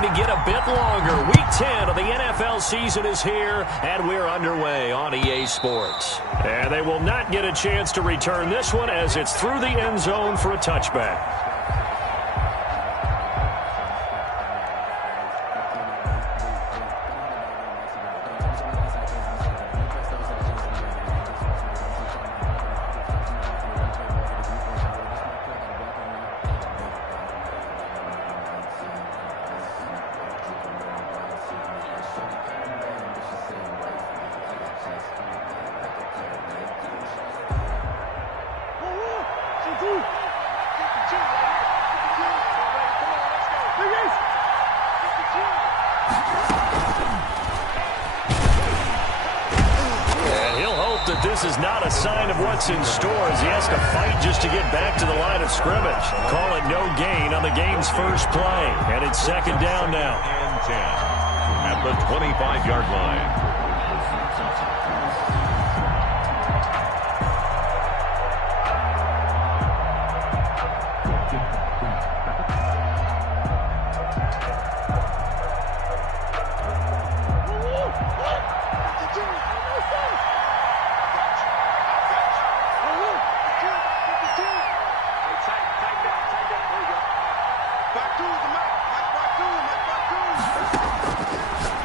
going to get a bit longer. Week 10 of the NFL season is here, and we're underway on EA Sports. And they will not get a chance to return this one as it's through the end zone for a touchback. This is not a sign of what's in store as he has to fight just to get back to the line of scrimmage. Call it no gain on the game's first play. And it's second down now. And 10 at the 25-yard line.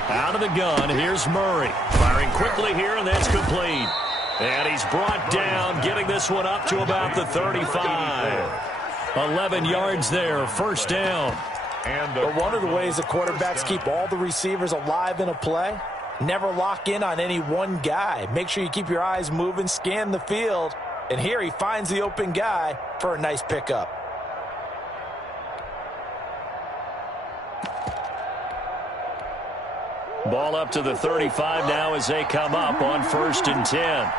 Out of the gun, here's Murray. Firing quickly here, and that's complete. And he's brought down, getting this one up to about the 35. 11 yards there, first down. But one of the ways the quarterbacks keep all the receivers alive in a play, never lock in on any one guy. Make sure you keep your eyes moving, scan the field. And here he finds the open guy for a nice pickup. Ball up to the 35 now as they come up on 1st and 10.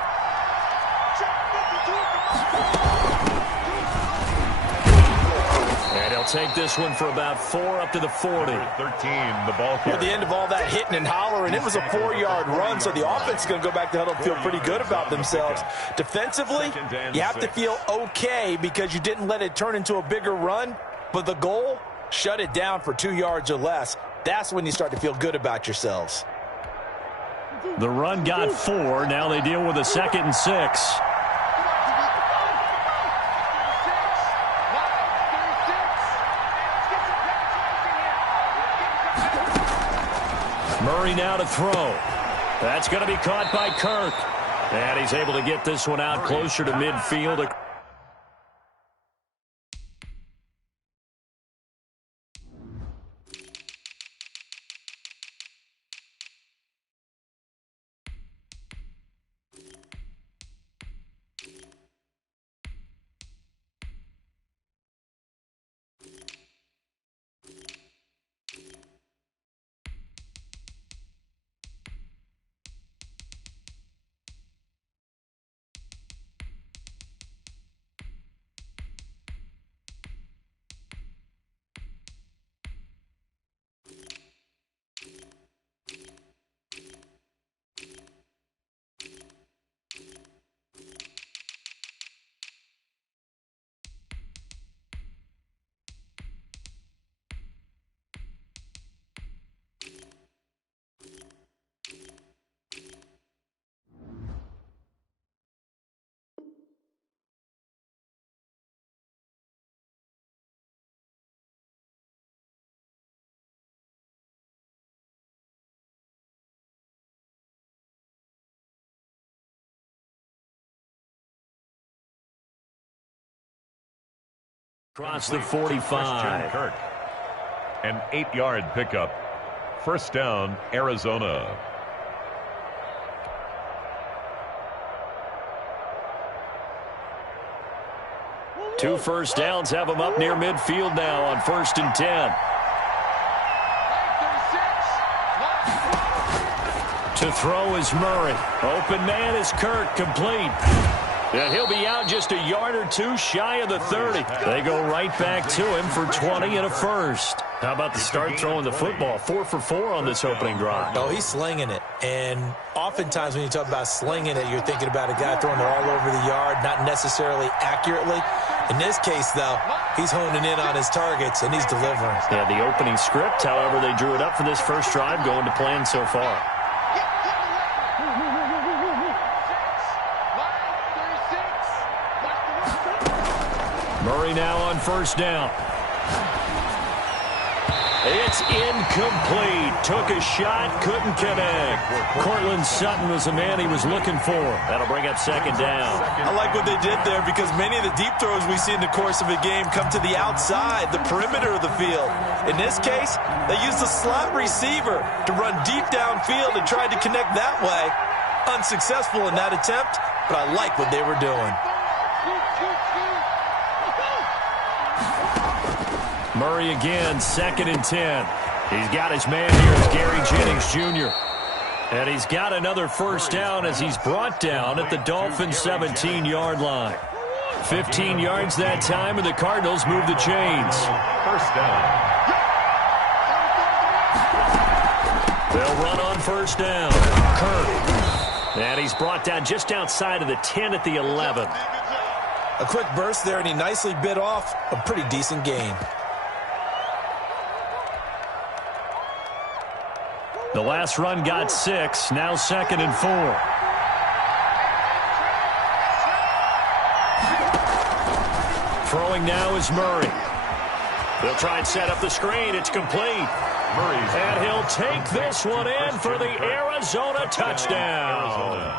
And he'll take this one for about 4 up to the 40. 13, the ball carrier. At the end of all that hitting and hollering, it was a 4-yard run, so the offense is going to go back to huddle and feel pretty good about themselves. Defensively, you have to feel okay because you didn't let it turn into a bigger run, but the goal, shut it down for 2 yards or less. That's when you start to feel good about yourselves. The run got 4. Now they deal with a 2nd and 6. Murray now to throw. That's going to be caught by Kirk. And he's able to get this one out closer to midfield. Across the 45. Kirk. An 8-yard pickup. First down, Arizona. Two first downs have him up near midfield now on 1st and 10. To throw is Murray. Open man is Kirk, complete. And he'll be out just a yard or two shy of the 30. They go right back to him for 20 and a first. How about the start throwing the football? 4 for 4 on this opening drive. Oh, he's slinging it. And oftentimes when you talk about slinging it, you're thinking about a guy throwing it all over the yard, not necessarily accurately. In this case, though, He's honing in on his targets, and he's delivering. Yeah, the opening script, however, they drew it up for this first drive, going to plan so far. Murray now on first down. It's incomplete. Took a shot, couldn't connect. Cortland Sutton was the man he was looking for. That'll bring up second down. I like what they did there because many of the deep throws we see in the course of a game come to the outside, the perimeter of the field. In this case, they used a slot receiver to run deep downfield and tried to connect that way. Unsuccessful in that attempt, but I like what they were doing. Murray again, 2nd and 10. He's got his man here as Gary Jennings Jr. And he's got another first down as he's brought down at the Dolphins' 17-yard line. 15 yards that time, and the Cardinals move the chains. First down. They'll run on first down. Kirk. And he's brought down just outside of the 10 at the 11. A quick burst there, and he nicely bit off a pretty decent gain. The last run got 6, now 2nd and 4. Throwing now is Murray. They'll try and set up the screen. It's complete. And he'll take this one in for the Arizona touchdown.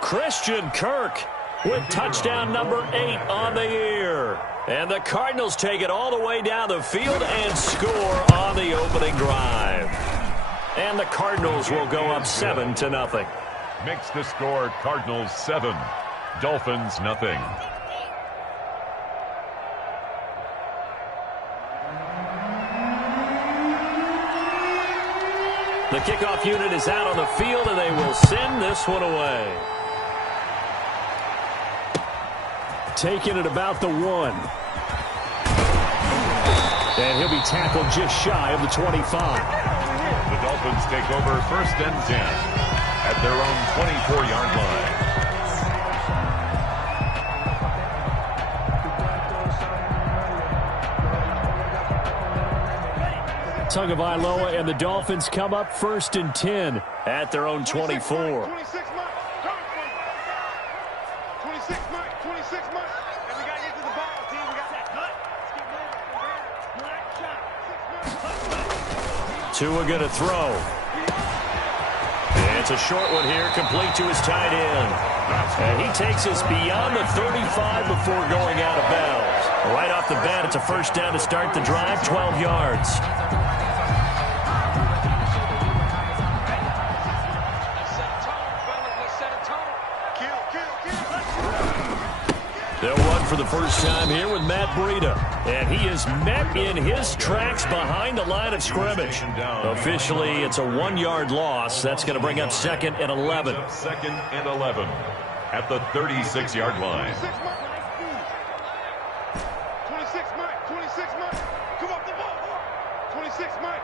Christian Kirk with touchdown number 8 on the year. And the Cardinals take it all the way down the field and score on the opening drive. And the Cardinals will go up 7-0. Makes the score Cardinals 7, Dolphins nothing. The kickoff unit is out on the field, and they will send this one away. Taking it about the 1. And he'll be tackled just shy of the 25. The Dolphins take over 1st and 10 at their own 24-yard line. Tagovailoa and the Dolphins come up 1st and 10 at their own 24. Tua going to throw. It's a short one here, complete to his tight end. And he takes us beyond the 35 before going out of bounds. Right off the bat, it's a first down to start the drive, 12 yards. They'll run for the first time here with Matt Breida. And he is met in his tracks behind the line of scrimmage. Officially, it's a 1-yard loss. That's going to bring up 2nd and 11. 2nd and 11 at the 36-yard line. 26 Mike. Come up the ball. 26 Mike.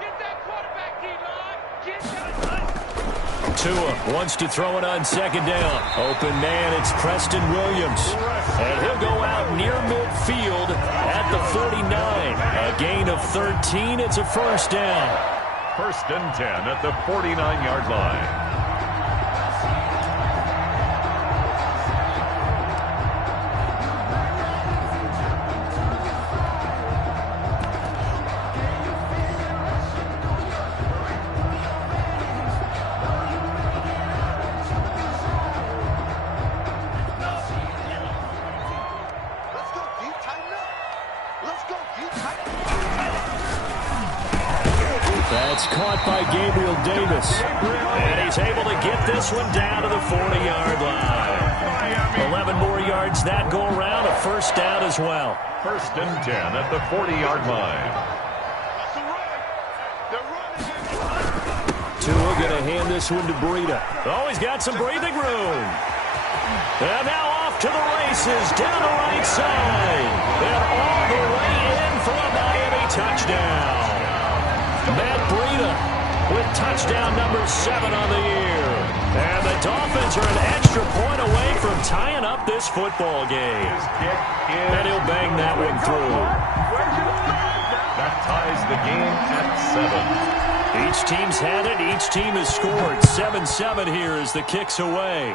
Get that quarterback, D-line. Get that. Tua wants to throw it on 2nd down. Open man, it's Preston Williams. And he'll go out near midfield at the 49. A gain of 13. It's a first down. 1st and 10 at the 49-yard line. That's caught by Gabriel Davis. And he's able to get this one down to the 40-yard line. 11 more yards that go around, a first down as well. 1st and 10 at the 40-yard line. Tua going to hand this one to Breida. Oh, he's got some breathing room. And now off to the races down the right side. And all the way in for a Miami touchdown. Matt Breida with touchdown number 7 on the year. And the Dolphins are an extra point away from tying up this football game. And he'll bang that one through. That ties the game at 7. Each team's had it. Each team has scored. 7-7 here as the kick's away.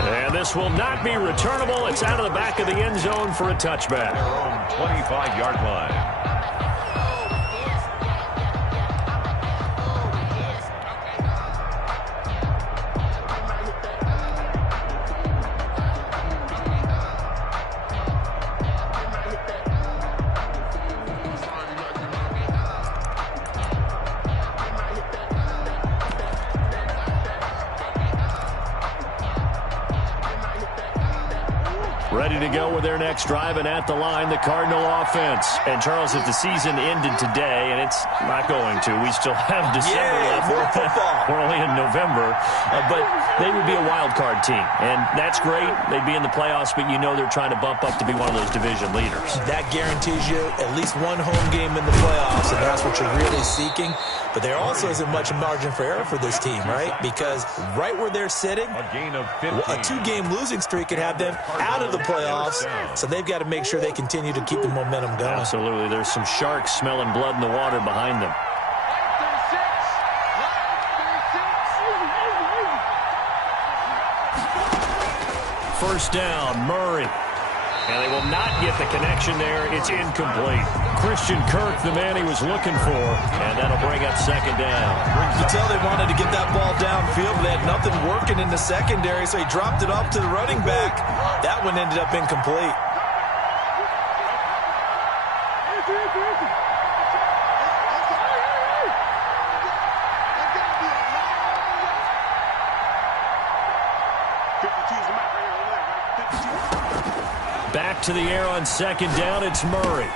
And this will not be returnable. It's out of the back of the end zone for a touchback. Their own 25-yard line. Ready to go with their next drive, and at the line, the Cardinal offense. And, Charles, if the season ended today, and it's not going to, we still have December left. More football. We're only in November. But they would be a wild card team, and that's great. They'd be in the playoffs, but you know they're trying to bump up to be one of those division leaders. That guarantees you at least one home game in the playoffs, and that's what you're really seeking. But there also isn't much margin for error for this team, right? Because right where they're sitting, A gain of 15. a 2-game losing streak could have them out of the playoffs. So they've got to make sure they continue to keep the momentum going. Absolutely. There's some sharks smelling blood in the water behind them. First down, Murray. And they will not get the connection there. It's incomplete. Christian Kirk, the man he was looking for, and that'll bring up second down. You tell they wanted to get that ball downfield, but they had nothing working in the secondary, so he dropped it off to the running back. That one ended up incomplete. Back to the air on second down, it's Murray.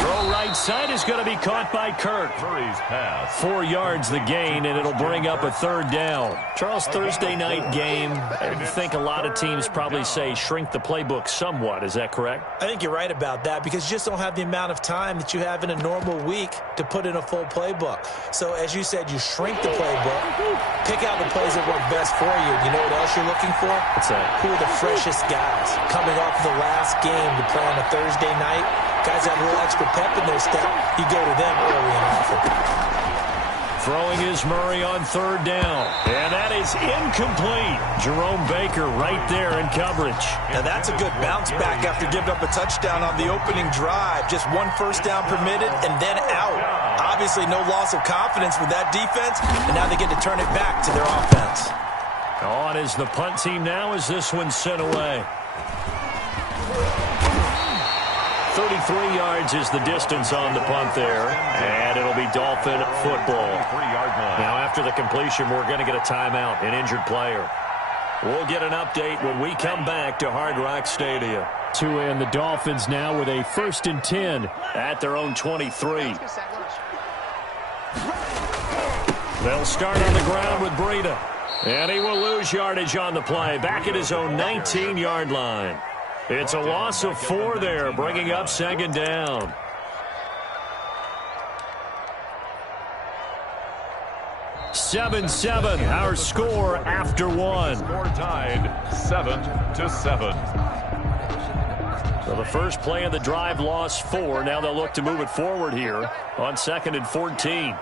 Throw right side is going to be caught by Kirk. Murray's pass. 4 yards the gain, and it'll bring up a third down. Charles, Thursday night game, I think a lot of teams probably say shrink the playbook somewhat. Is that correct? I think you're right about that because you just don't have the amount of time that you have in a normal week to put in a full playbook. So as you said, you shrink the playbook, pick out the plays that work best for you. You know what else you're looking for? What's that? Who are the freshest guys coming off the last game to play on a Thursday night? Guys have a little extra pep in their step. You go to them early and often. Throwing is Murray on third down. And that is incomplete. Jerome Baker right there in coverage. Now that's a good bounce back after giving up a touchdown on the opening drive. Just one first down permitted and then out. Obviously no loss of confidence with that defense, and now they get to turn it back to their offense. On is the punt team now as this one's sent away. 33 yards is the distance on the punt there, and it'll be Dolphin football. 3-yard line. Now, after the completion, we're going to get a timeout, an injured player. We'll get an update when we come back to Hard Rock Stadium. And the Dolphins now with a 1st and 10 at their own 23. They'll start on the ground with Breida, and he will lose yardage on the play, back at his own 19-yard line. It's a loss of 4 there, bringing up second down. (7-7), our score after 1. Score tied 7-7. So the first play of the drive lost 4. Now they'll look to move it forward here on 2nd and 14.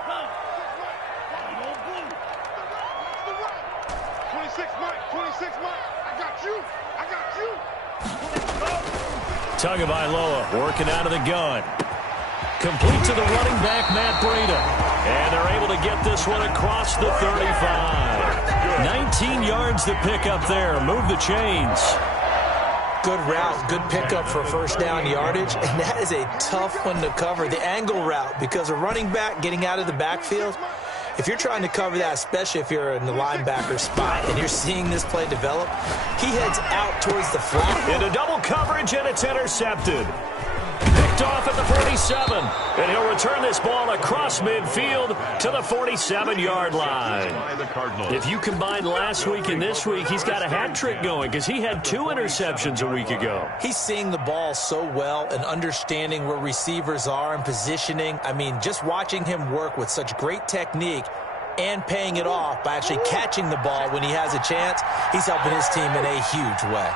26 Mike. I got you. Tagovailoa working out of the gun. Complete to the running back, Matt Breida. And they're able to get this one across the 35. 19 yards to pick up there. Move the chains. Good route, good pickup for first down yardage, and that is a tough one to cover, the angle route, because a running back getting out of the backfield, if you're trying to cover that, especially if you're in the linebacker spot and you're seeing this play develop, he heads out towards the flat. Into double coverage, and it's intercepted. picked off at the 47. And he'll return this ball across midfield to the 47-yard line. If you combine last week and this week, he's got a hat trick going because he had 2 interceptions a week ago. He's seeing the ball so well and understanding where receivers are and positioning. I mean, just watching him work with such great technique and paying it off by actually catching the ball when he has a chance, he's helping his team in a huge way.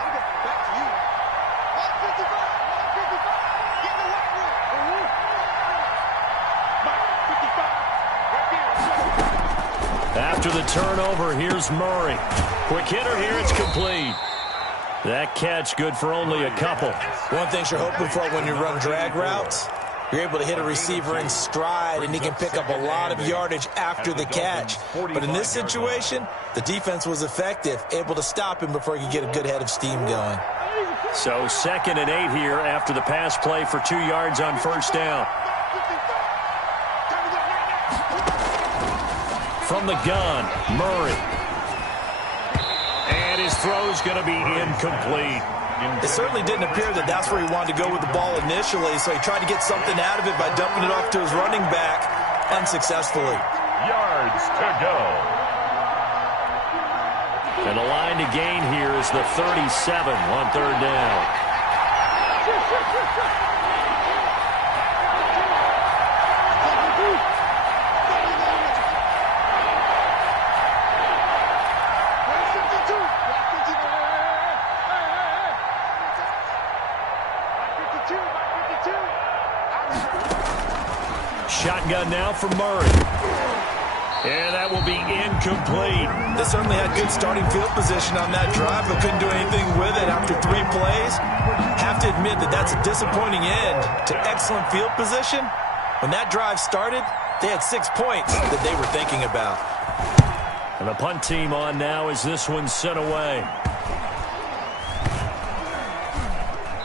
After the turnover, here's Murray. Quick hitter here, it's complete. That catch good for only a couple. One thing you're hoping for when you run drag routes, you're able to hit a receiver in stride, and he can pick up a lot of yardage after the catch. But in this situation, the defense was effective, able to stop him before he could get a good head of steam going. So 2nd and 8 here after the pass play for 2 yards on first down. From the gun, Murray. And his throw's going to be incomplete. It certainly didn't appear that that's where he wanted to go with the ball initially, so he tried to get something out of it by dumping it off to his running back unsuccessfully. Yards to go. And the line to gain here is the 37 on 3rd down. Shotgun now for Murray. And that will be incomplete. They certainly had good starting field position on that drive, but couldn't do anything with it after 3 plays. Have to admit that that's a disappointing end to excellent field position. When that drive started, they had 6 points that they were thinking about. And the punt team on now as this one's sent away.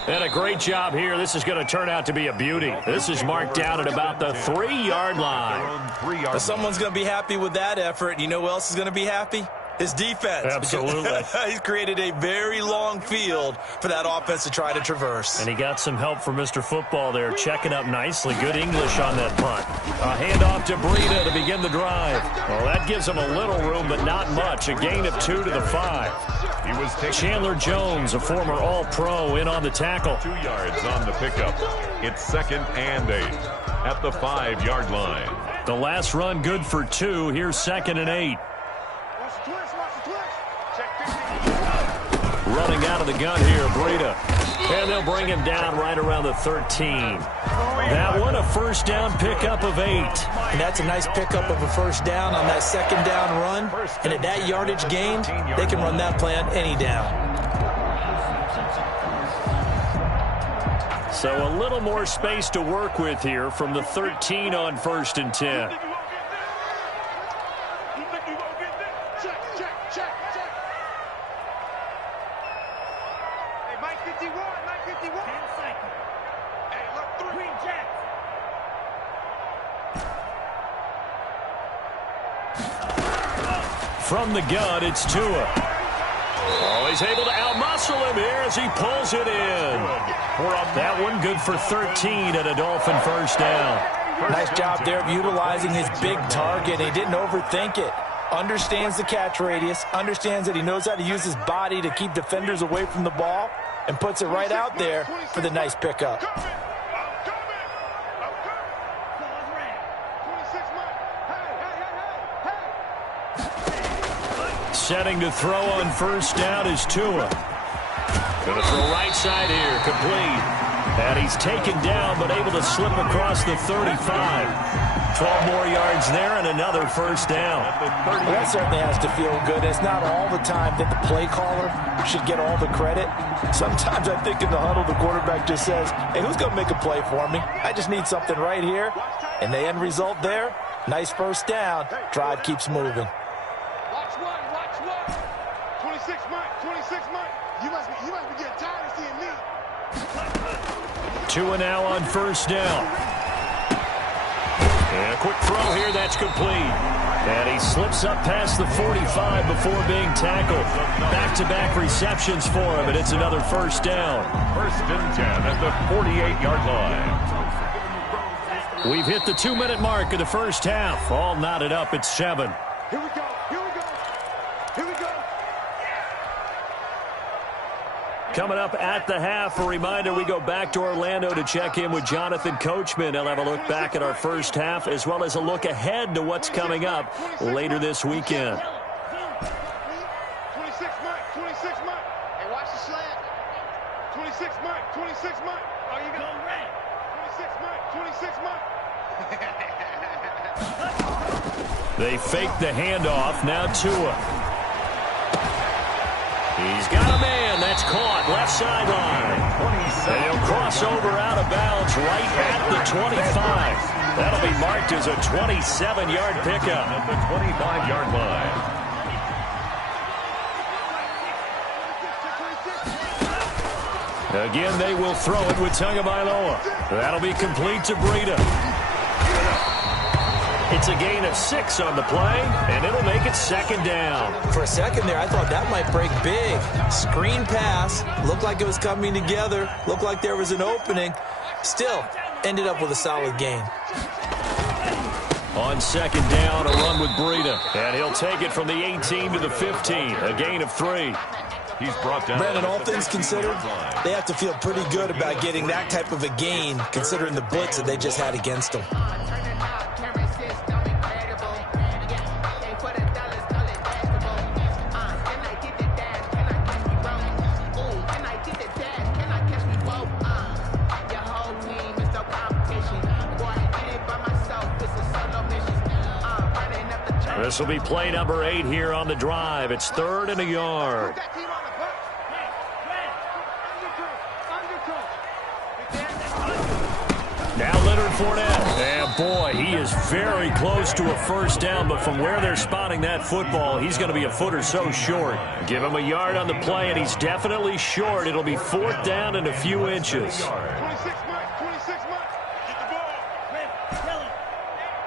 And a great job here. This is going to turn out to be a beauty. This is marked down at about the 3-yard line. But someone's going to be happy with that effort. And you know who else is going to be happy? His defense. Absolutely. He's created a very long field for that offense to try to traverse. And he got some help from Mr. Football there, checking up nicely. Good English on that punt. A handoff to Breida to begin the drive. Well, that gives him a little room, but not much. A gain of 2 to the 5. He was Chandler Jones, a former All-Pro, in on the tackle. 2 yards on the pickup. It's 2nd and 8 at the 5-yard line. The last run good for 2. Here's 2nd and 8. Running out of the gun here, Breida. And they'll bring him down right around the 13. That one, a first down pickup of 8. And that's a nice pickup of a first down on that 2nd down run. And at that yardage gained, they can run that play on any down. So a little more space to work with here from the 13 on 1st and 10. From the gun, it's Tua. Oh, he's able to outmuscle him here as he pulls it in. That one good for 13 and a Dolphin first down. Nice job there of utilizing his big target. He didn't overthink it. Understands the catch radius, understands that he knows how to use his body to keep defenders away from the ball, and puts it right out there for the nice pickup. Setting to throw on first down is Tua. Going to throw right side here, complete. And he's taken down, but able to slip across the 35. 12 more yards there and another first down. Well, that certainly has to feel good. It's not all the time that the play caller should get all the credit. Sometimes I think in the huddle, the quarterback just says, hey, who's going to make a play for me? I just need something right here. And the end result there, nice first down. Drive keeps moving. Watch one. 26 months. You must be getting tired of seeing me. Tua now on first down. And a quick throw here, that's complete. And he slips up past the 45 before being tackled. Back-to-back receptions for him, and it's another first down. 1st and 10 at the 48-yard line. We've hit the 2-minute mark of the first half. All knotted up at 7. Here we go. Here we go. Here we go. Coming up at the half, a reminder, we go back to Orlando to check in with Jonathan Coachman. He'll have a look back at our first half as well as a look ahead to what's coming up later this weekend. 26 Mike. 26 Mike. Hey, watch the slant. 26 Mike. 26 Mike. Oh, you going red. 26 Mike. 26 Mike. They fake the handoff. Now Tua. He's got a man. That's caught. Left sideline. And he'll cross over out of bounds right at the 25. That'll be marked as a 27-yard pickup. At the 25-yard line. Again, they will throw it with Tagovailoa. That'll be complete to Breida. It's a gain of 6 on the play, and it'll make it second down. For a second there, I thought that might break big. Screen pass. Looked like it was coming together. Looked like there was an opening. Still, ended up with a solid gain. On second down, a run with Breida. And he'll take it from the 18 to the 15. A gain of 3. He's brought down. Brandon, all things considered, they have to feel pretty good about getting that type of a gain, considering the blitz that they just had against them. This will be play number 8 here on the drive. It's 3rd and a yard. Now Leonard Fournette. And boy, he is very close to a first down, but from where they're spotting that football, he's going to be a foot or so short. Give him a yard on the play, and he's definitely short. It'll be 4th down and a few inches. 26 Mike. 26 Mike. Get the ball. Kill him.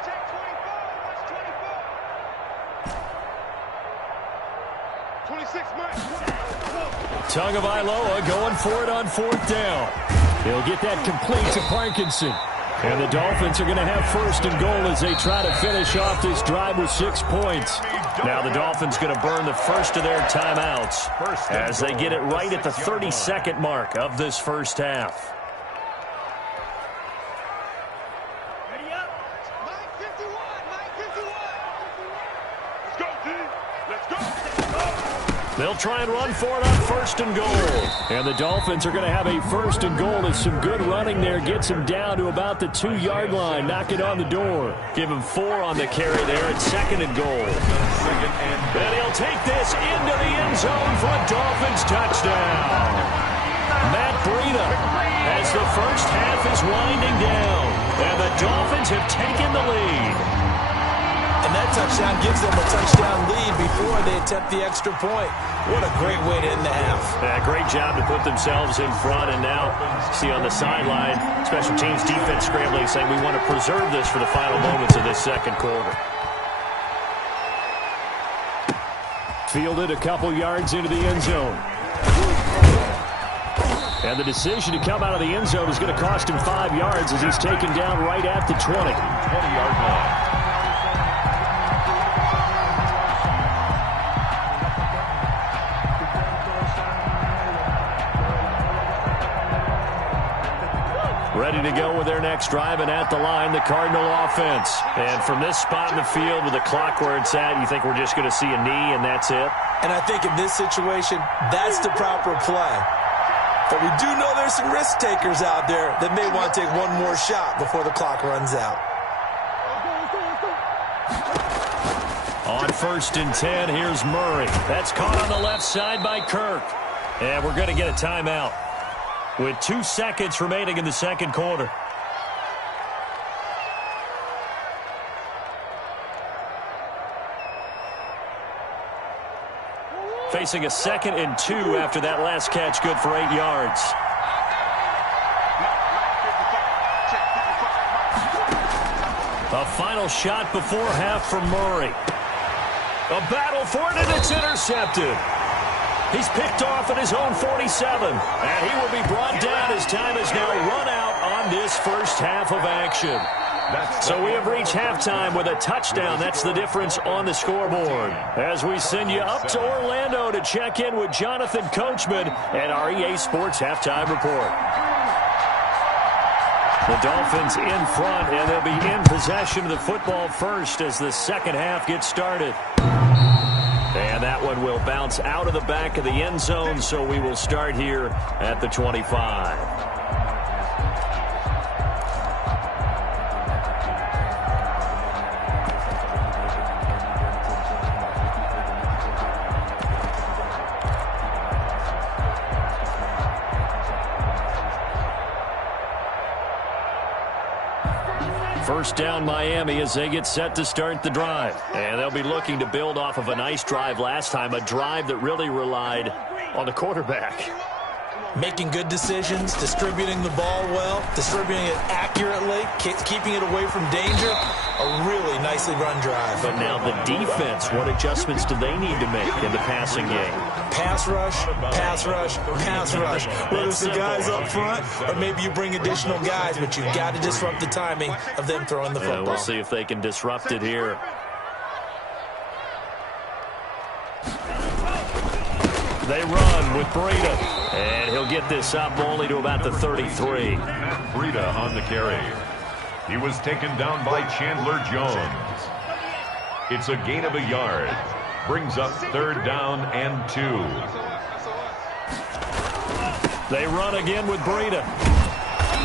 Check 24. Watch 24. 26 Mike. Tagovailoa going for it on 4th down. He'll get that complete to Parkinson. And the Dolphins are going to have 1st and goal as they try to finish off this drive with 6 points. Now the Dolphins going to burn the first of their timeouts as they get it right at the 32nd mark of this first half. Ready up. Mike 51. Mike 51. Let's go, D. Let's go. They'll try and run for it on 1st and goal. And the Dolphins are going to have a 1st and goal as some good running there gets him down to about the 2-yard line. Knock it on the door. Give him 4 on the carry there at 2nd and goal. And he'll take this into the end zone for a Dolphins touchdown. Matt Breida as the first half is winding down. And the Dolphins have taken the lead. And that touchdown gives them a touchdown lead before they attempt the extra point. What a great way to end the half. Great job to put themselves in front. And now, see on the sideline, special teams defense scrambling, saying we want to preserve this for the final moments of this second quarter. Fielded a couple yards into the end zone. And the decision to come out of the end zone is going to cost him 5 yards as he's taken down right at the 20-yard line. Ready to go with their next drive, and at the line, the Cardinal offense. And from this spot in the field with the clock where it's at, you think we're just going to see a knee and that's it? And I think in this situation, that's the proper play. But we do know there's some risk takers out there that may want to take one more shot before the clock runs out. On 1st and 10, here's Murray. That's caught on the left side by Kirk. And we're going to get a timeout with 2 seconds remaining in the second quarter. Facing a 2nd and 2 after that last catch, good for 8 yards. A final shot before half for Murray. A battle for it, and it's intercepted. He's picked off at his own 47, and he will be brought down as time has now run out on this first half of action. So we have reached halftime with a touchdown. That's the difference on the scoreboard. As we send you up to Orlando to check in with Jonathan Coachman and our EA Sports Halftime Report. The Dolphins in front, and they'll be in possession of the football first as the second half gets started. And that one will bounce out of the back of the end zone, so we will start here at the 25. First down Miami as they get set to start the drive. And they'll be looking to build off of a nice drive last time, a drive that really relied on the quarterback. Making good decisions, distributing the ball well, distributing it accurately, keeping it away from danger. A really nicely run drive. But now the defense, what adjustments do they need to make in the passing game? Pass rush, pass rush, pass rush. Whether it's the guys up front or maybe you bring additional guys, but you've got to disrupt the timing of them throwing the football. We'll see if they can disrupt it here. They run with Breida. And he'll get this up only to about the 33. Breida on the carry. He was taken down by Chandler Jones. It's a gain of a yard. Brings up third down and 2. They run again with Breida.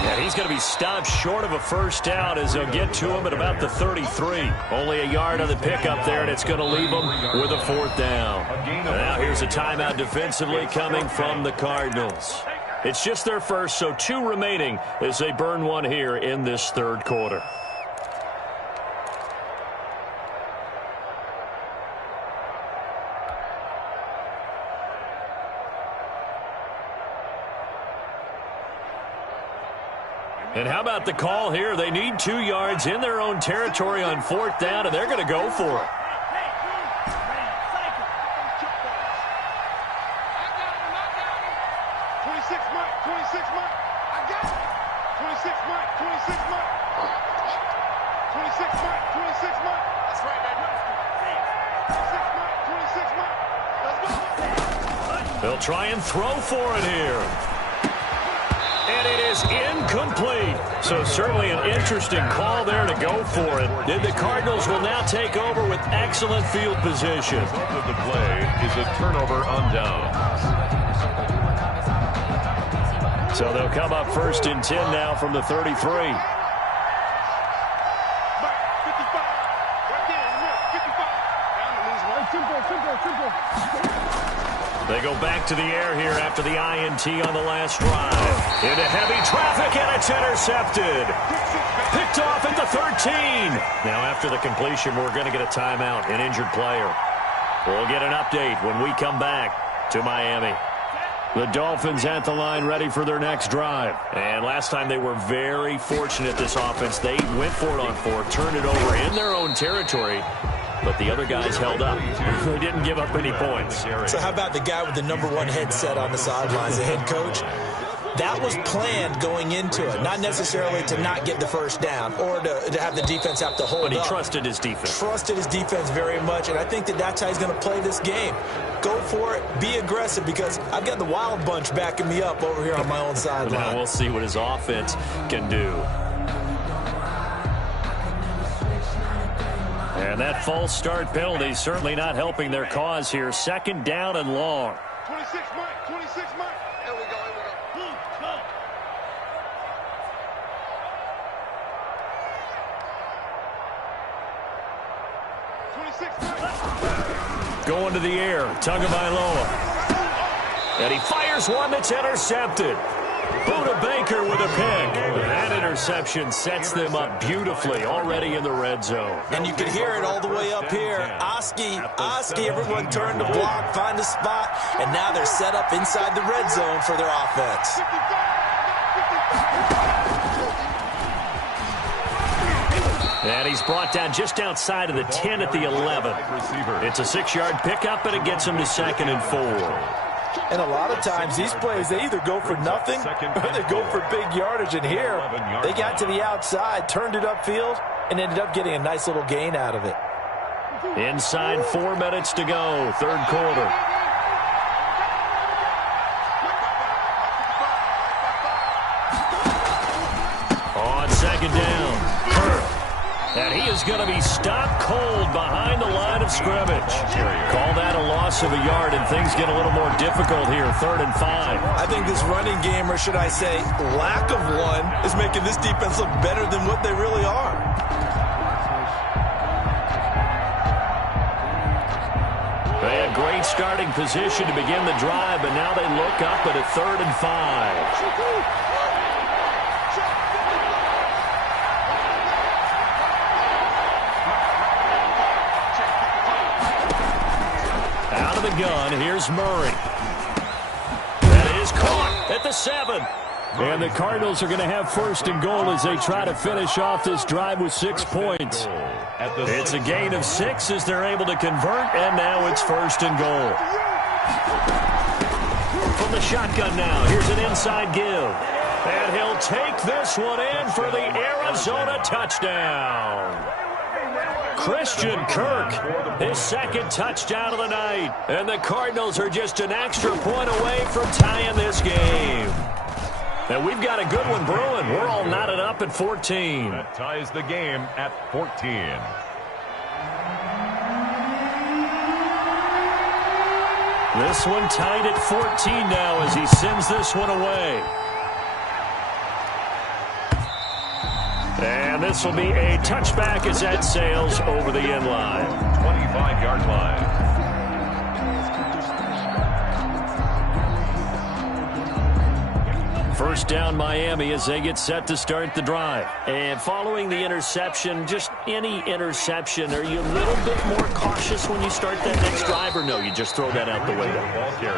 And he's going to be stopped short of a first down as they'll get to him at about the 33. Only a yard on the pickup there, and it's going to leave him with a fourth down. And now here's a timeout defensively coming from the Cardinals. It's just their first, so 2 remaining as they burn one here in this third quarter. And how about the call here? They need 2 yards in their own territory on fourth down, and they're going to go for it. They'll try and throw for it here. And it is incomplete. So certainly an interesting call there to go for it. Then the Cardinals will now take over with excellent field position. The result of the play is a turnover on downs. So they'll come up first and 10 now from the 33. They go back to the air here after the INT on the last drive. Into heavy traffic, and it's intercepted. Picked off at the 13. Now after the completion, we're going to get a timeout, an injured player. We'll get an update when we come back to Miami. The Dolphins at the line ready for their next drive. And last time they were very fortunate, this offense. They went for it on 4, turned it over in their own territory. But the other guys held up. They didn't give up any points. So how about the guy with the #1 headset on the sidelines, the head coach? That was planned going into it, not necessarily to not get the first down or to have the defense have to hold up. But he trusted his defense. Trusted his defense very much, and I think that's how he's going to play this game. Go for it, be aggressive, because I've got the wild bunch backing me up over here on my own sideline. Now we'll see what his offense can do. And that false start penalty certainly not helping their cause here. Second down and long. 26 Mike, 26 Mike. Here we go, here we go. Going to the air, Tagovailoa. And he fires one that's intercepted. Buda Baker with a pick. That interception sets them up beautifully already in the red zone. And you can hear it all the way up here. Oski, everyone turned to block, find a spot, and now they're set up inside the red zone for their offense. And he's brought down just outside of the 10 at the 11. It's a 6-yard pickup, and it gets him to 2nd and 4. And a lot of times these plays, they either go for nothing or they go for big yardage. And here, they got to the outside, turned it upfield, and ended up getting a nice little gain out of it. Inside 4 minutes to go, third quarter. On second down, Kirk. And he is going to be stopped cold behind the line of scrimmage. Call that a loss of a yard, and things get a little more difficult here, 3rd and 5. I think this running game, or should I say lack of one, is making this defense look better than what they really are. They had great starting position to begin the drive, but now they look up at a 3rd and 5. Out of the gun, here's Murray. That is caught at the 7. And the Cardinals are going to have 1st and goal as they try to finish off this drive with 6 points. It's a gain of 6 as they're able to convert, and now it's 1st and goal. From the shotgun now, here's an inside give. And he'll take this one in for the Arizona touchdown. Christian Kirk, his 2nd touchdown of the night. And the Cardinals are just an extra point away from tying this game. And we've got a good one brewing. We're all knotted up at 14. That ties the game at 14. This one tied at 14 now as he sends this one away. And this will be a touchback as that sails over the end line. 25-yard line. First down Miami as they get set to start the drive. And following the interception, just any interception, are you a little bit more cautious when you start that next drive, or no, you just throw that out the window?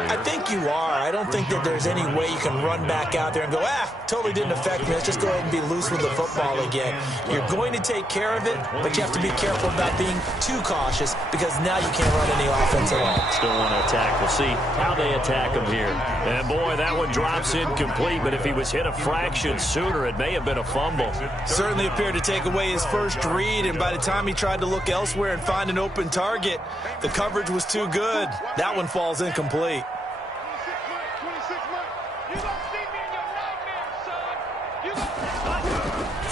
I think you are. I don't think that there's any way you can run back out there and go, totally didn't affect me. Let's just go ahead and be loose with the football again. You're going to take care of it, but you have to be careful about being too cautious because now you can't run any offense at all. Still want to attack. We'll see how they attack him here. And boy, that one drops incomplete, but if he was hit a fraction sooner, it may have been a fumble. Certainly appeared to take away his first read, and by the time he tried to look elsewhere and find an open target, the coverage was too good. That one falls incomplete. 26 months. You gonna see me in your nightmares, son. You gonna...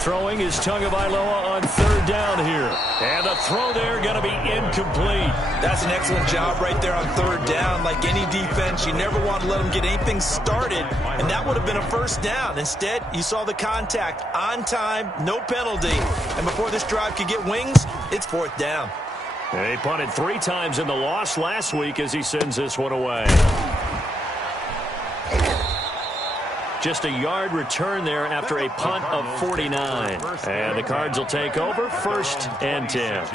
Throwing is Tagovailoa on 3rd down here. And the throw there going to be incomplete. That's an excellent job right there on 3rd down. Like any defense, you never want to let them get anything started, and that would have been a 1st down. Instead, you saw the contact on time, no penalty. And before this drive could get wings, it's 4th down. And he punted 3 times in the loss last week as he sends this one away. Just a yard return there after a punt of 49. And the Cards will take over 1st and 10.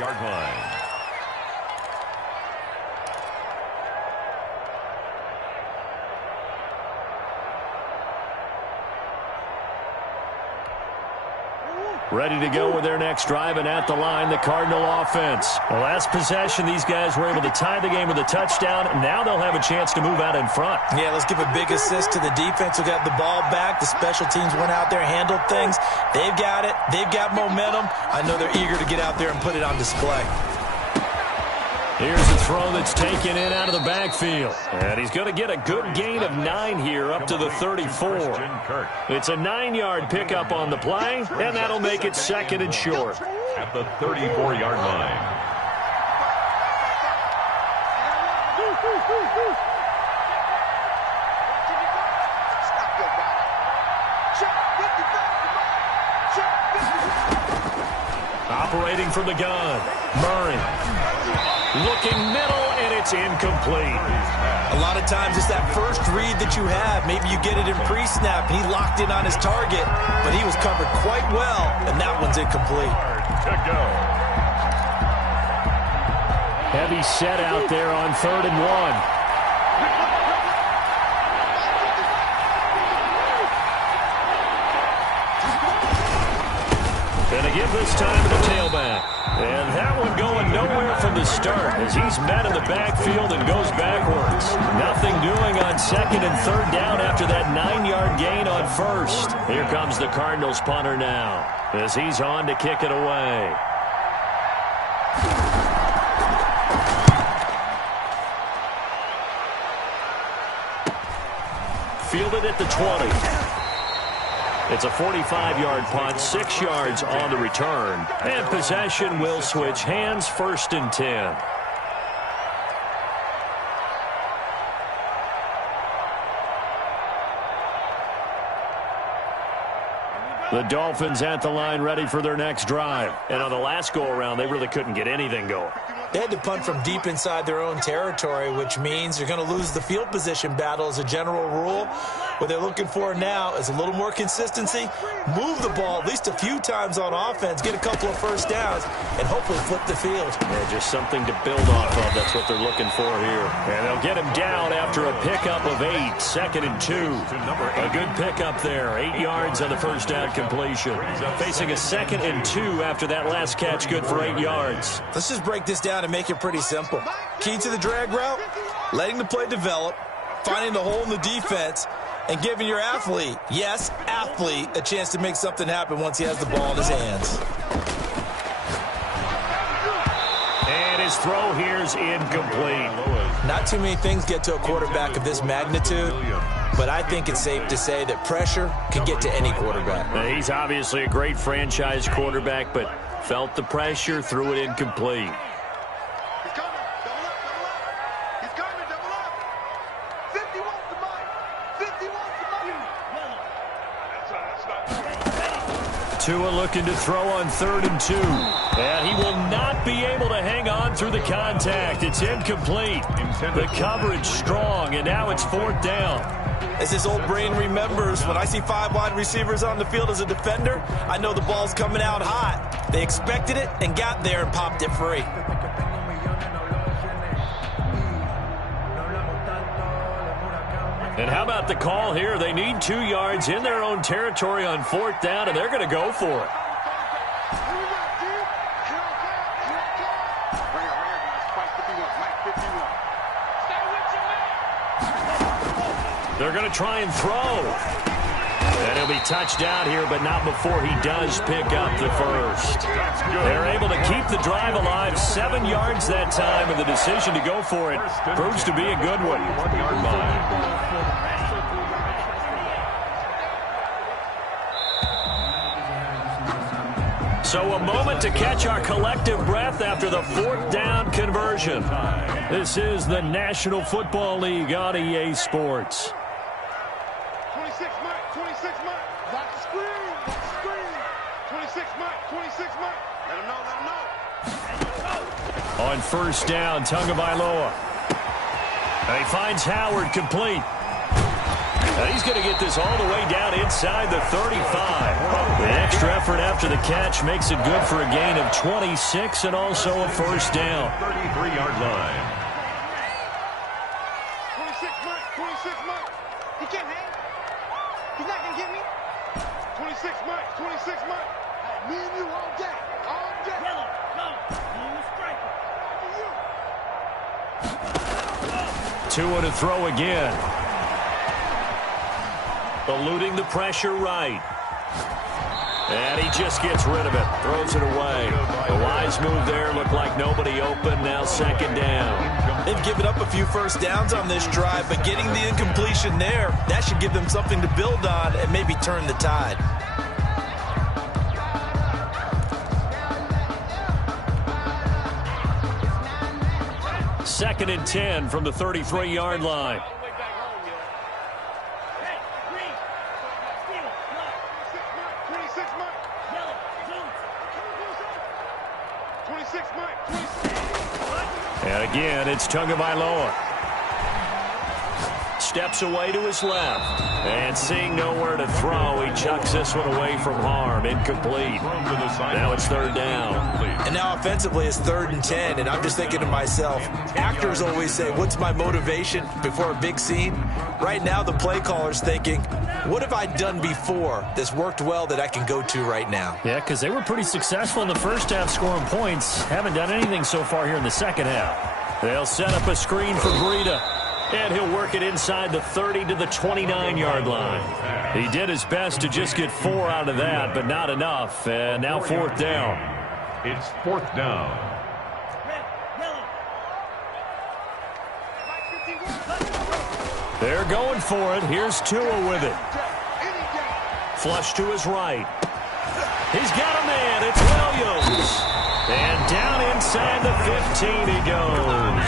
Ready to go with their next drive, and at the line, the Cardinal offense. The last possession, these guys were able to tie the game with a touchdown, and now they'll have a chance to move out in front. Yeah, let's give a big assist to the defense who got the ball back. The special teams went out there, handled things. They've got it. They've got momentum. I know they're eager to get out there and put it on display. Here's a throw that's taken in out of the backfield. And he's going to get a good gain of 9 here up to the 34. It's a 9-yard pickup on the play, and that'll make it 2nd and short. At the 34-yard line. Operating from the gun, Murray. Looking middle, and it's incomplete. A lot of times it's that first read that you have. Maybe you get it in pre-snap, and he locked in on his target, but he was covered quite well, and that one's incomplete. To go. Heavy set out there on 3rd and 1. And a give this time to the tailback. And that one going nowhere from the start as he's met in the backfield and goes backwards. Nothing doing on second and third down after that 9-yard gain on first. Here comes the Cardinals punter now as he's on to kick it away. Fielded at the 20. It's a 45-yard punt, 6 yards on the return. And possession will switch hands, 1st and 10. The Dolphins at the line ready for their next drive. And on the last go-around, they really couldn't get anything going. They had to punt from deep inside their own territory, which means you're going to lose the field position battle as a general rule. What they're looking for now is a little more consistency, move the ball at least a few times on offense, get a couple of first downs, and hopefully flip the field. Yeah, just something to build off of. That's what they're looking for here. And they'll get him down after a pickup of 8, 2nd and 2. A good pickup there, 8 yards on the first down completion. Facing a 2nd and 2 after that last catch, good for 8 yards. Let's just break this down and make it pretty simple. Key to the drag route, letting the play develop, finding the hole in the defense, and giving your athlete, yes, athlete, a chance to make something happen once he has the ball in his hands. And his throw here's incomplete. Not too many things get to a quarterback of this magnitude, but I think it's safe to say that pressure can get to any quarterback. Now, he's obviously a great franchise quarterback, but felt the pressure, threw it incomplete. He's coming. Double up, double up. He's coming, double up. 50 wants the mic. 50 wants the mic. That's Tua looking to throw on 3rd and 2. And he will not be able to hang on through the contact. It's incomplete. The coverage strong, and now it's 4th down. As his old brain remembers, when I see 5 wide receivers on the field as a defender, I know the ball's coming out hot. They expected it and got there and popped it free. And how about the call here? They need 2 yards in their own territory on 4th down, and they're going to go for it. They're going to try and throw. And he'll be touched down here, but not before he does pick up the first. They're able to keep the drive alive, 7 yards that time, and the decision to go for it proves to be a good one. So a moment to catch our collective breath after the 4th down conversion. This is the National Football League on EA Sports. 26 Mike, 26 Mike. Lock the screen, lock the screen. 26 Mike, 26 Mike. Let him know, let him know. On 1st down, Tagovailoa. He finds Howard complete. And he's going to get this all the way down inside the 35. The extra effort after the catch makes it good for a gain of 26 and also a 1st down. 33-yard line. 26 Mike, 26 Mike. He can't hang. He's not going to get me. 26 Mike, 26 Mike. Me and you all day. All day. Yellow, go. Me and the striker. Tua to throw again. Eluding the pressure right. And he just gets rid of it. Throws it away. A wise move there. Looked like nobody open. Now 2nd down. They've given up a few first downs on this drive, but getting the incompletion there, that should give them something to build on and maybe turn the tide. Second and 10 from the 33-yard line. 26 Mike, 26. And again, it's Tagovailoa. Steps away to his left. And seeing nowhere to throw, he chucks this one away from harm. Incomplete. Now it's 3rd down. And now offensively it's 3rd and 10, and I'm just thinking to myself, actors always say, what's my motivation before a big scene? Right now the play caller's thinking, What have I done before that's worked well that I can go to right now? Yeah, because they were pretty successful in the first half scoring points. Haven't done anything so far here in the second half. They'll set up a screen for Breida. And he'll work it inside the 30 to the 29-yard line. He did his best to just get 4 out of that, but not enough. And now 4th down. It's 4th down. They're going for it. Here's Tua with it. Flush to his right. He's got a man. It's Williams. And down inside the 15 he goes.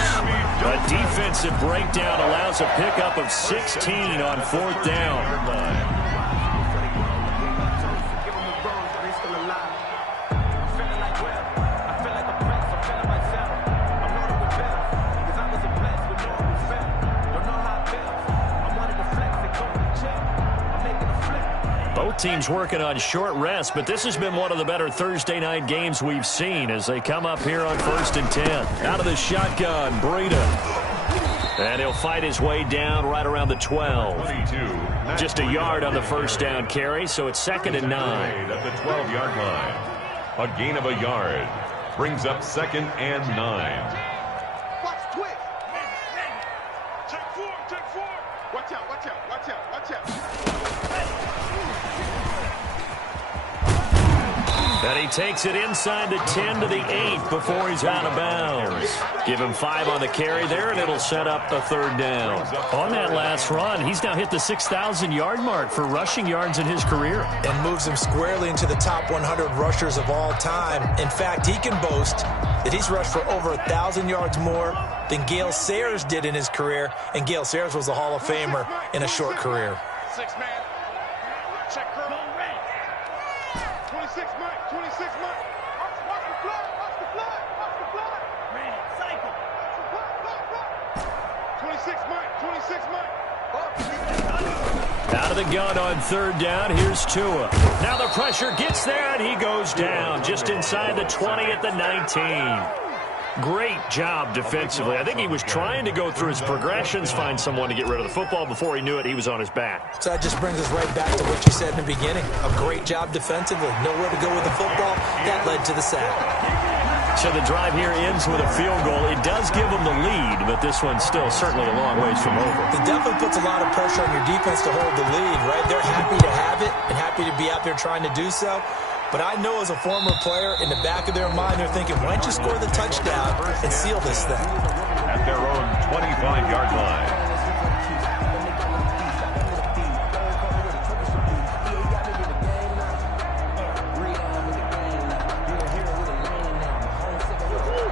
A defensive breakdown allows a pickup of 16 on 4th down. Both teams working on short rest, but this has been one of the better Thursday night games we've seen as they come up here on 1st and 10. Out of the shotgun, Breida. And he'll fight his way down right around the 12. 22. Just a yard on the first down carry, so it's 2nd and 9. At the 12-yard line. A gain of a yard. Brings up 2nd and 9. Watch twitch. Check 4, check 4. Watch out, watch out, watch out, watch out. And he takes it inside the 10 to the 8 before he's out of bounds. Give him 5 on the carry there, and it'll set up the 3rd down. On that last run, he's now hit the 6,000-yard mark for rushing yards in his career. And moves him squarely into the top 100 rushers of all time. In fact, he can boast that he's rushed for over 1,000 yards more than Gale Sayers did in his career. And Gale Sayers was a Hall of Famer in a short career. 6-man. Check curl. 26 Mike, 26 Mike. Watch the flood, watch the flood, watch the flood. Randy, cycle. 26 Mike, 26 Mike. Out of the gun on 3rd down, here's Tua. Now the pressure gets there, and he goes down just inside the 20 at the 19. Great job defensively. I think he was trying to go through his progressions, find someone to get rid of the football. Before he knew it, he was on his back. So that just brings us right back to what you said in the beginning. A great job defensively. Nowhere to go with the football. That led to the sack. So the drive here ends with a field goal. It does give them the lead, but this one's still certainly a long ways from over. It definitely puts a lot of pressure on your defense to hold the lead, right? They're happy to have it and happy to be out there trying to do so. But I know as a former player, in the back of their mind, they're thinking, why don't you score the touchdown and seal this thing? At their own 25-yard line.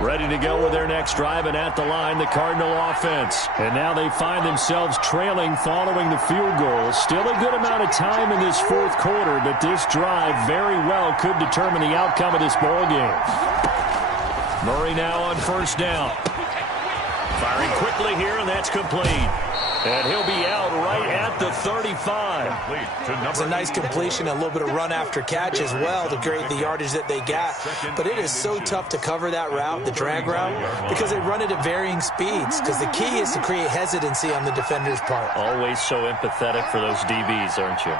Ready to go with their next drive, and at the line, the Cardinal offense. And now they find themselves trailing following the field goal. Still a good amount of time in this 4th quarter, but this drive very well could determine the outcome of this ball game. Murray now on 1st down. Firing quickly here, and that's complete. And he'll be out right at the 35. It's a nice completion, a little bit of run after catch as well to create the yardage that they got. But it is so tough to cover that route, the drag route, because they run it at varying speeds. Because the key is to create hesitancy on the defender's part. Always so empathetic for those DBs, aren't you?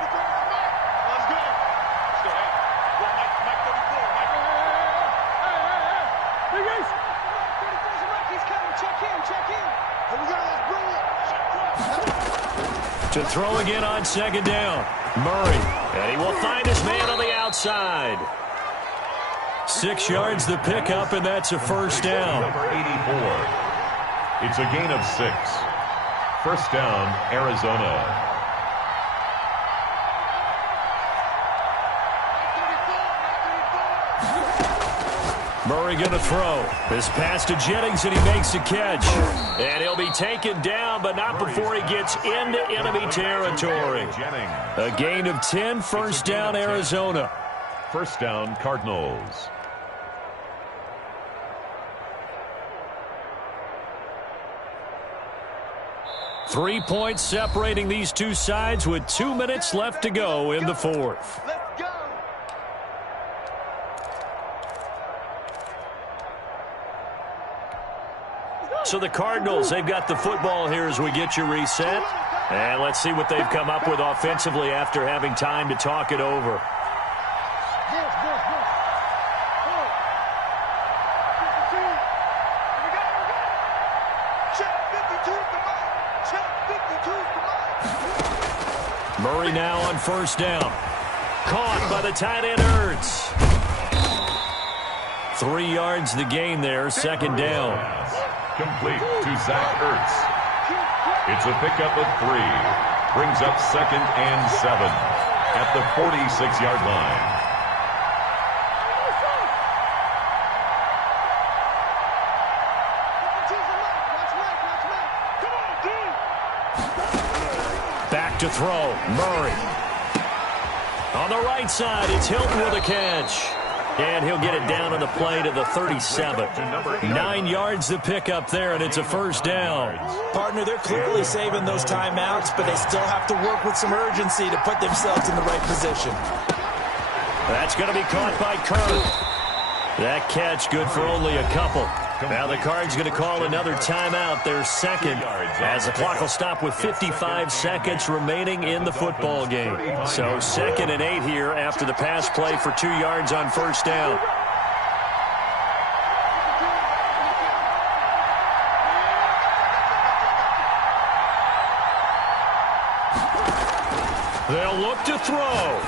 To throw again on 2nd down. Murray. And he will find his man on the outside. 6 yards the pickup, and that's a 1st down. Number 84. It's a gain of 6. 1st down, Arizona. Murray going to throw. This pass to Jennings, and he makes a catch. And he'll be taken down, but not before he gets into enemy territory. A gain of 10, 1st down, Arizona. 1st down, Cardinals. Three points separating these two sides with 2 minutes left to go in the 4th. Let's go. So the Cardinals, they've got the football here as we get you reset. And let's see what they've come up with offensively after having time to talk it over. Murray now on first down. Caught by the tight end, Ertz. 3 yards the gain there, second down. Complete to Zach Ertz. It's a pickup of 3. Brings up 2nd and 7 at the 46-yard line. Back to throw, Murray. On the right side, it's Hilton with a catch. And he'll get it down on the play to the 37. 9 yards to pick up there, and it's a first down. Partner, they're clearly saving those timeouts, but they still have to work with some urgency to put themselves in the right position. That's going to be caught by Kirk. That catch good for only a couple. Now the Cards going to call another timeout, their second, as the clock will stop with 55 seconds remaining in the football game. So 2nd and 8 here after the pass play for 2 yards on first down. They'll look to throw.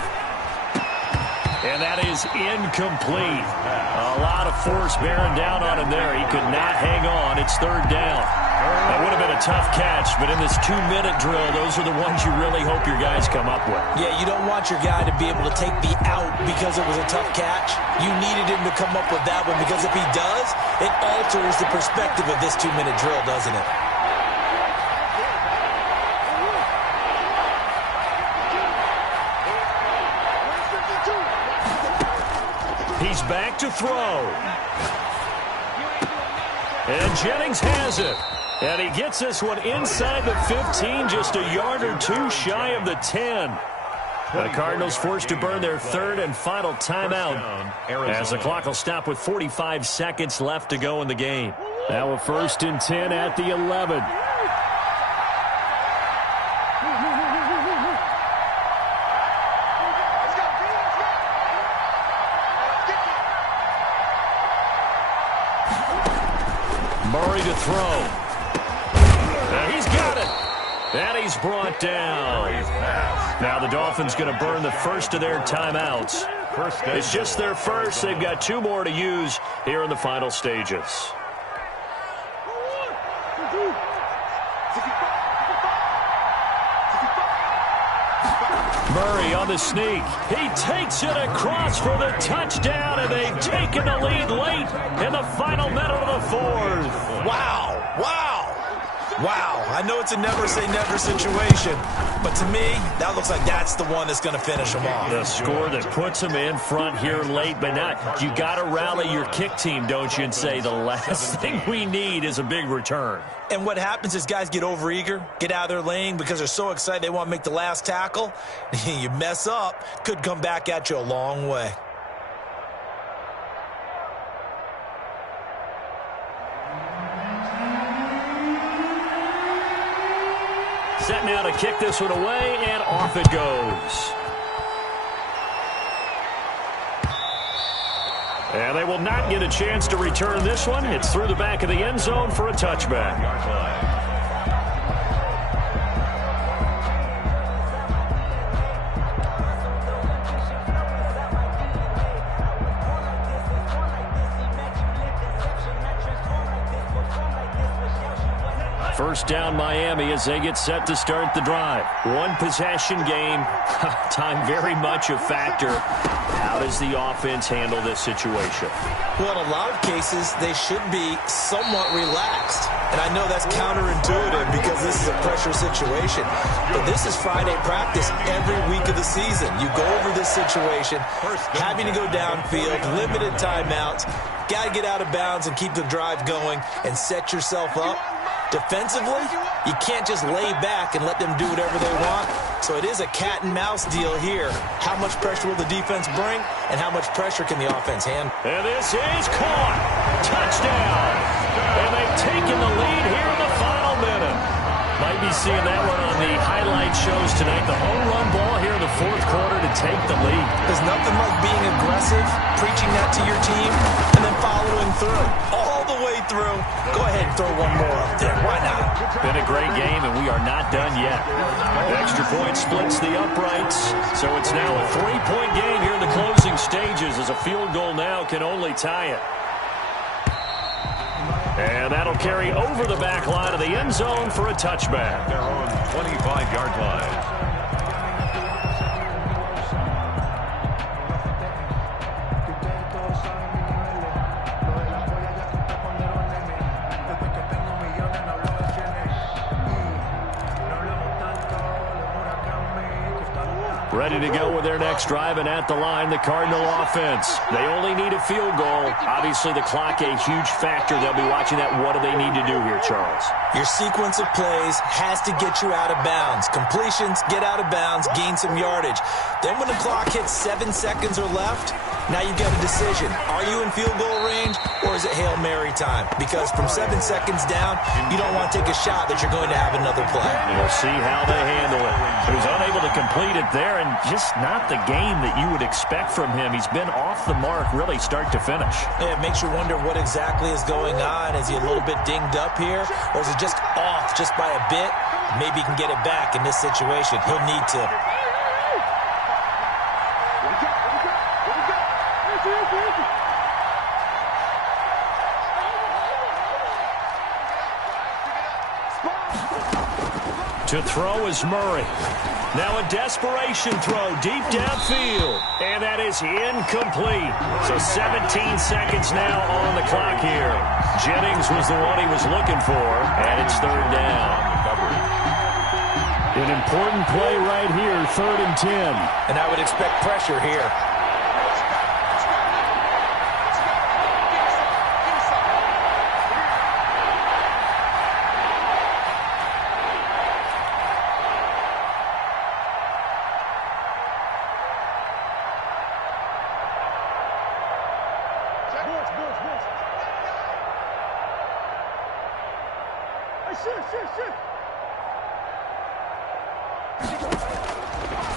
And that is incomplete. A lot of force bearing down on him there. He could not hang on. It's third down. That would have been a tough catch, but in this 2-minute drill, those are the ones you really hope your guys come up with. Yeah, you don't want your guy to be able to take the out because it was a tough catch. You needed him to come up with that one because if he does, it alters the perspective of this 2-minute drill, doesn't it? He's back to throw. And Jennings has it. And he gets this one inside the 15, just a yard or 2 shy of the 10. The Cardinals forced to burn their 3rd and final timeout as the clock will stop with 45 seconds left to go in the game. Now a 1st and 10 at the 11. Murray to throw. And he's got it. And he's brought down. Now the Dolphins going to burn the first of their timeouts. It's just their first. They've got 2 more to use here in the final stages. Murray on the sneak. He takes it across for the touchdown, and they've taken the lead late in the final minute of the 4th. Wow. Wow. Wow. I know it's a never-say-never situation, but to me, that looks like that's the one that's going to finish them off. The score that puts them in front here late, but not. You got to rally your kick team, don't you, and say the last thing we need is a big return. And what happens is guys get overeager, get out of their lane because they're so excited they want to make the last tackle. You mess up, could come back at you a long way. Set now to kick this one away, and off it goes. And they will not get a chance to return this one. It's through the back of the end zone for a touchback. First down Miami as they get set to start the drive. 1 possession game. Time very much a factor. How does the offense handle this situation? Well, in a lot of cases, they should be somewhat relaxed. And I know that's counterintuitive because this is a pressure situation. But this is Friday practice every week of the season. You go over this situation, having to go downfield, limited timeouts, got to get out of bounds and keep the drive going and set yourself up. Defensively, you can't just lay back and let them do whatever they want. So it is a cat and mouse deal here. How much pressure will the defense bring, and how much pressure can the offense handle? And this is caught. Touchdown. And they've taken the lead here in the final minute. Might be seeing that one on the highlight shows tonight. The home run ball here in the fourth quarter to take the lead. There's nothing like being aggressive, preaching that to your team, and then following through. All the way through. Go ahead and throw one more up there. Why not? Been a great game, and we are not done yet. The extra point splits the uprights, so it's now a 3-point game here in the closing stages as a field goal now can only tie it. And that'll carry over the back line of the end zone for a touchback. Their own 25-yard line. Ready to go with their next drive, and at the line, the Cardinal offense. They only need a field goal. Obviously, the clock a huge factor. They'll be watching that. What do they need to do here, Charles? Your sequence of plays has to get you out of bounds. Completions, get out of bounds, gain some yardage. Then when the clock hits 7 seconds or left, now you get a decision. Are you in field goal range, or is it Hail Mary time? Because from 7 seconds down, you don't want to take a shot that you're going to have another play. And we'll see how they handle it. He was unable to complete it there, and just not the game that you would expect from him. He's been off the mark really start to finish. Yeah, it makes you wonder what exactly is going on. Is he a little bit dinged up here, or is he just off just by a bit? Maybe he can get it back in this situation. He'll need to. To throw is Murray. Now a desperation throw deep downfield. And that is incomplete. So 17 seconds now on the clock here. Jennings was the one he was looking for. And it's third down. An important play right here, 3rd and 10. And I would expect pressure here.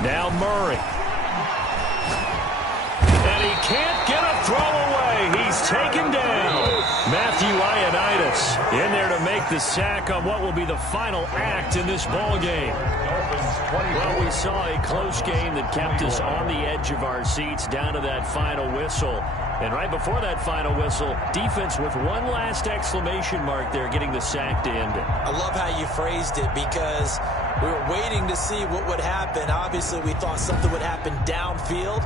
Now Murray. And he can't get a throw away. He's taken down. Matthew Ioannidis in there to make the sack on what will be the final act in this ball game. Well, we saw a close game that kept us on the edge of our seats down to that final whistle. And right before that final whistle, defense with one last exclamation mark there, getting the sack to end it. I love how you phrased it, because we were waiting to see what would happen. Obviously, we thought something would happen downfield.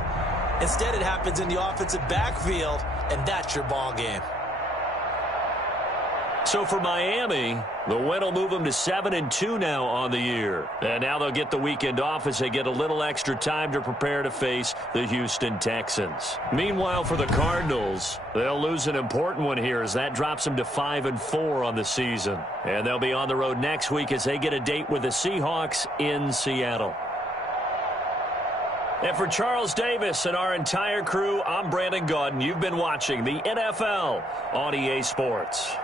Instead, it happens in the offensive backfield, and that's your ball game. So for Miami, the win will move them to 7-2 now on the year. And now they'll get the weekend off as they get a little extra time to prepare to face the Houston Texans. Meanwhile, for the Cardinals, they'll lose an important one here as that drops them to 5-4 on the season. And they'll be on the road next week as they get a date with the Seahawks in Seattle. And for Charles Davis and our entire crew, I'm Brandon Gaudin. You've been watching the NFL on EA Sports.